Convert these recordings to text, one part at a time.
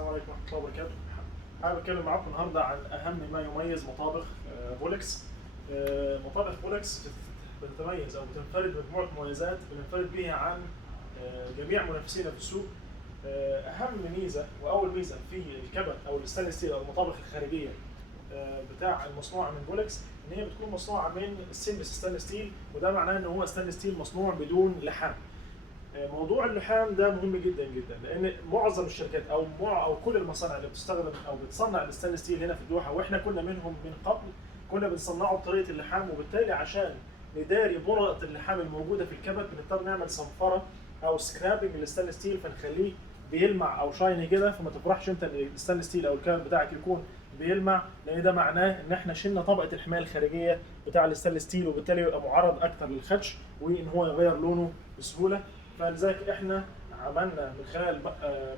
السلام عليكم ورحمة الله وبركاته. حابب اتكلم معاكم النهارده عن اهم ما يميز مطابخ فولكس. مطابخ فولكس بتتميز او بتنفرد بمجموعة مميزات بننفرد بيها عن جميع منافسينا في السوق. اهم ميزة واول ميزة في الكبت او الستانلس ستيل او المطابخ الخارجية بتاع المصنوعة من فولكس ان هي بتكون مصنوعة من السيمبلس ستانلس ستيل، وده معناه ان هو ستانلس ستيل مصنوع بدون لحام. موضوع اللحام ده مهم جدا جدا، لان معظم الشركات او كل المصانع اللي بتستخدم او بتصنع الستانلس ستيل هنا في الدوحه، واحنا كنا منهم من قبل، كنا بنصنعه بطريقه اللحام، وبالتالي عشان نداري بنقط اللحام الموجوده في الكبت بنضطر نعمل صنفره او سكرابنج للستانلس ستيل، فنخليه بيلمع او شايني كده، فما تفرحش انت ان الستانلس ستيل او الكبت بتاعك يكون بيلمع، لان ده معناه ان احنا شلنا طبقه الحمايه الخارجيه بتاع الستانلس ستيل، وبالتالي يبقى معرض اكثر للخدش وان هو يغير لونه بسهوله. فلذلك احنا عملنا من خلال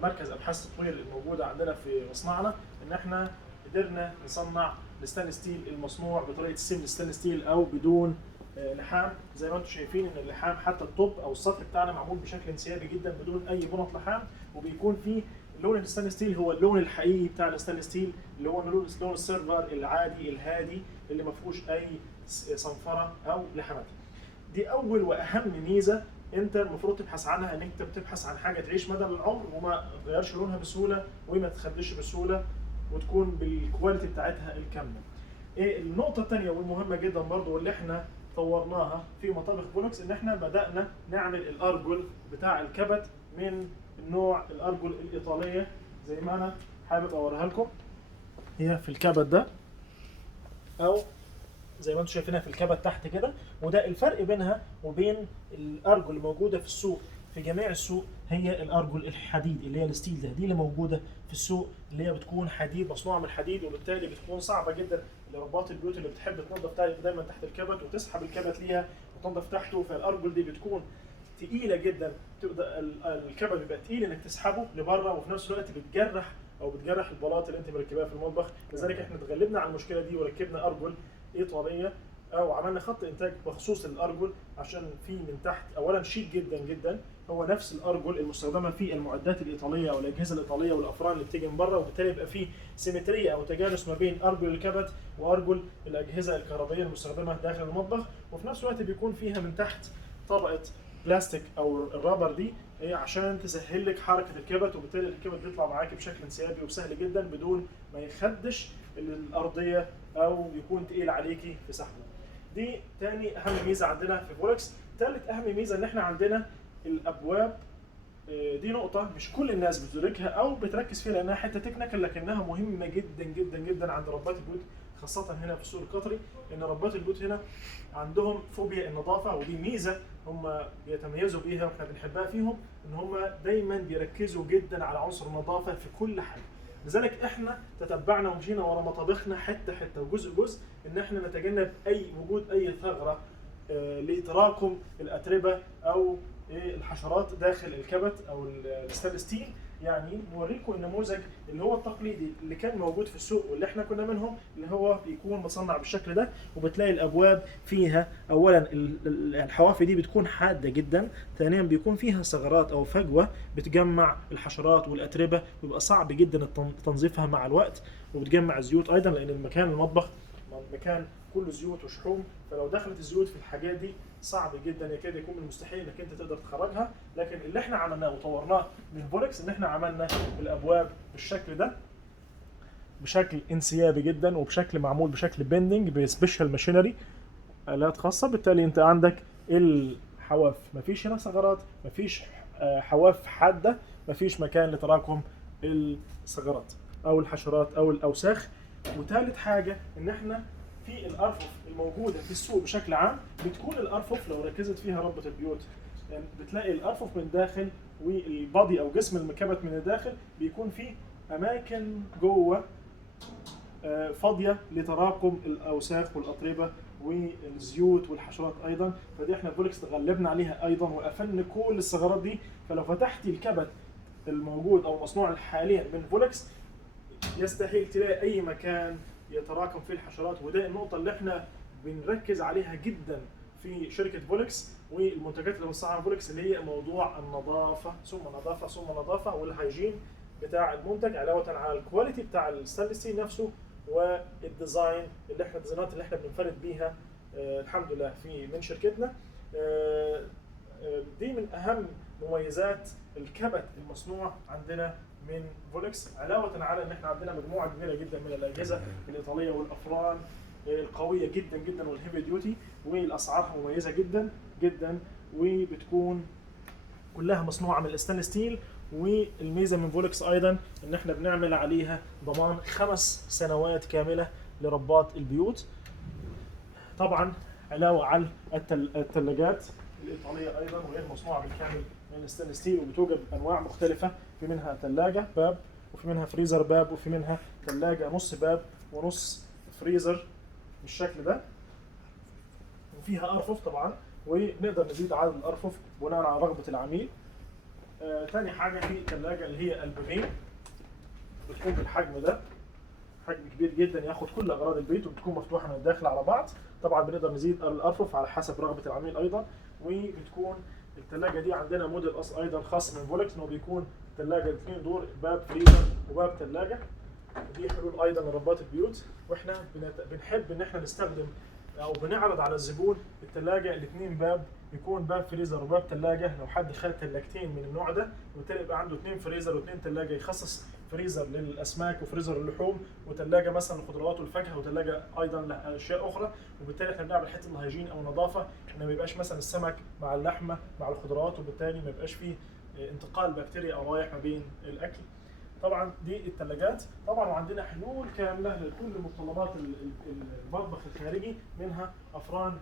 مركز ابحاث التطوير الموجوده عندنا في مصنعنا ان احنا قدرنا نصنع الستانلس ستيل المصنوع بطريقه السيمبل ستانلس ستيل او بدون لحام. زي ما انتم شايفين ان اللحام حتى الطب او السطح بتاعنا معمول بشكل انسيابي جدا بدون اي بنط لحام، وبيكون فيه لون الستانلس ستيل هو اللون الحقيقي بتاع الستانلس ستيل، اللي هو لون السيرفر العادي الهادي اللي ما فيهوش اي صنفره او لحمات. دي اول واهم ميزه انت المفروض تبحث عنها، ان انت بتبحث عن حاجه تعيش مدى العمر وما تغيرش لونها بسهوله وما تخدش بسهوله وتكون بالكواليتي بتاعتها الكامله. ايه النقطه الثانيه والمهمه جدا برضو واللي احنا طورناها في مطابخ فولكس، ان احنا بدانا نعمل الارجل بتاع الكبت من النوع الارجل الايطاليه، زي ما انا حابب اوريها لكم. هي في الكبت ده، او زي ما انتم شايفينها في الكبت تحت كده، وده الفرق بينها وبين الارجل اللي موجوده في السوق في جميع السوق. هي الارجل الحديد اللي هي الستيل ده، دي اللي موجوده في السوق، اللي هي بتكون حديد مصنوعه من الحديد، وبالتالي بتكون صعبه جدا لربات البيوت اللي بتحب تنظف دايما تحت الكبت وتسحب الكبت ليها وتنظف تحته. فالارجل دي بتكون تقيله جدا، تبدا الكبت بيبقى تقيل انك تسحبه لبره، وفي نفس الوقت بتجرح البلاط اللي انت مركباها في المطبخ. لذلك احنا اتغلبنا على المشكله دي وركبنا ارجل ايطاليه، او عملنا خط انتاج مخصوص للارجل عشان في من تحت اولا شيك جدا جدا، هو نفس الارجل المستخدمه في المعدات الايطاليه او الاجهزه الايطاليه والافران اللي بتيجي من بره، وبالتالي يبقى في سيمتريه او تجانس ما بين ارجل الكبت وارجل الاجهزه الكهربائيه المستخدمه داخل المطبخ. وفي نفس الوقت بيكون فيها من تحت طبقه بلاستيك او الرابر دي هي عشان تسهل لك حركه الكبت، وبالتالي الكبت بيطلع معاك بشكل انسيابي وسهل جدا بدون ما يخدش الارضيه او يكون تقيل عليكي في سحبه. دي تاني اهم ميزه عندنا في فولكس. تالت اهم ميزه ان احنا عندنا الابواب. دي نقطه مش كل الناس بتدركها او بتركز فيها لانها حته تكنيكال، لكنها مهمه جدا جدا جدا عند ربات البيوت، خاصه هنا في السوق القطري، ان ربات البيوت هنا عندهم فوبيا النظافه، ودي ميزه هم بيتميزوا بيها واحنا بنحبها فيهم، ان هم دايما بيركزوا جدا على عنصر النظافه في كل حاجه. لذلك احنا تتبعنا ومشينا ورا مطابخنا حته حته وجزء جزء، ان احنا نتجنب وجود اي ثغره لتراكم الاتربه او الحشرات داخل الكبت او الستانلس ستيل. يعني نوريكم النموذج اللي هو التقليدي اللي كان موجود في السوق واللي احنا كنا منهم، اللي هو بيكون مصنع بالشكل ده، وبتلاقي الابواب فيها اولا الحواف دي بتكون حاده جدا، ثانيا بيكون فيها ثغرات او فجوه بتجمع الحشرات والاتربه، بيبقى صعب جدا تنظيفها مع الوقت، وبتجمع الزيوت ايضا لان المطبخ مكان كله زيوت وشحوم، فلو دخلت الزيوت في الحاجات دي صعب جدا يكاد يكون من المستحيل انك انت تقدر تخرجها. لكن اللي احنا عملناه وطورناه من فولكس ان احنا عملنا الابواب بالشكل ده، بشكل انسيابي جدا وبشكل معمول بشكل بيندنج بسبيشال ماشينري، الات خاصه. بالتالي انت عندك الحواف مفيش هنا ثغرات، مفيش حواف حاده، مفيش مكان لتراكم الثغرات او الحشرات او الاوساخ. وثالث حاجه ان احنا في الارفف الموجوده في السوق بشكل عام، بتكون الارفف لو ركزت فيها ربة البيوت يعني بتلاقي الارفف من داخل والبادي او جسم المكبت من الداخل بيكون فيه اماكن جوه فاضيه لتراكم الاوساخ والاتربه والزيوت والحشرات ايضا. فدي احنا فولكس تغلبنا عليها ايضا وقفلنا كل الثغرات دي. فلو فتحتي الكبت الموجود او مصنوع حاليا من فولكس يستحيل تلاقي اي مكان يتراكم فيه الحشرات، وده النقطه اللي احنا بنركز عليها جدا في شركه فولكس والمنتجات اللي بنصنعها فولكس، اللي هي موضوع النظافه ثم نظافه ثم نظافه والهيجين بتاع المنتج، علاوه على الكواليتي بتاع الستانلس ستيل نفسه والديزاين اللي احنا الديزاينات اللي احنا بننفرد بيها الحمد لله من شركتنا. دي من اهم مميزات الكبت المصنوع عندنا من فولكس، علاوه على ان احنا عندنا مجموعه كبيره جدا من الاجهزه الايطاليه والافران القويه جدا جدا والهيفي ديوتي، والاسعارها مميزه جدا جدا، وبتكون كلها مصنوعه من الستانلس ستيل. والميزه من فولكس ايضا ان احنا بنعمل عليها ضمان 5 سنوات كامله لربات البيوت. طبعا علاوه على الثلاجات الايطاليه ايضا، وهي مصنوعه بالكامل من الستانلس ستيل، وبتوجد بانواع مختلفه، في منها ثلاجه باب، وفي منها فريزر باب، وفي منها ثلاجه نص باب ونص فريزر بالشكل ده، وفيها ارفف طبعا، ونقدر نزيد عدد الارفف بناء على رغبه العميل. تاني حاجه في ثلاجه اللي هي البوفين، بتكون بالحجم ده، حجم كبير جدا ياخد كل اغراض البيت، وبتكون مفتوحه من الداخل على بعض. طبعا بنقدر نزيد الارفف على حسب رغبه العميل ايضا. وبتكون الثلاجه دي عندنا موديل ايضا خاص من فولكس، انه بيكون ثلاجه 2 دور، باب فريزر وباب ثلاجه. دي حلول ايضا لربات البيوت، واحنا بنحب ان احنا نستخدم او بنعرض على الزبون الثلاجه الاثنين باب، يكون باب فريزر وباب ثلاجه. لو حد خد ثلاجتين من النوع ده، وبالتالي يبقى عنده 2 فريزر و2 ثلاجه، يخصص فريزر للاسماك وفريزر للحوم، وثلاجه مثلا للخضروات والفاكهه، وثلاجه ايضا لاشياء اخرى. وبالتالي احنا بنعمل حته الهيجين او النظافه، ان ما يبقاش مثلا السمك مع اللحمه مع الخضروات، وبالتالي ما يبقاش فيه انتقال بكتيريا او رائح ما بين الاكل. طبعا دي الثلاجات. طبعا وعندنا حلول كامله لكل متطلبات المطبخ الخارجي، منها افران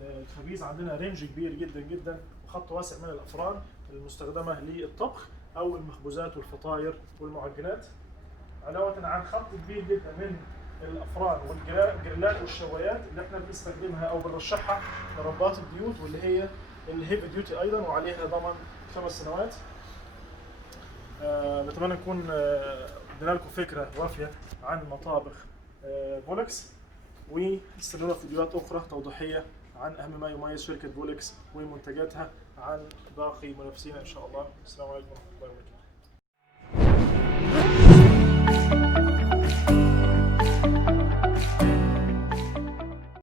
الخبيز. عندنا رينج كبير جدا جدا وخط واسع من الافران المستخدمه للطبخ او المخبوزات والفطاير والمعجنات، علاوه عن خط كبير جدا من الافران والجريلات والشوايات اللي احنا بنستخدمها او بنرشحها لربات البيوت، واللي هي الهيفي ديوتي ايضا، وعليها ضمان 5 سنوات. نتمنى نكون ادينا لكم فكره وافيه عن مطابخ فولكس، واستنونا في فيديوهات اخرى توضيحيه عن اهم ما يميز شركه فولكس ومنتجاتها عن باقي منافسينا ان شاء الله. السلام عليكم ورحمه الله وبركاته.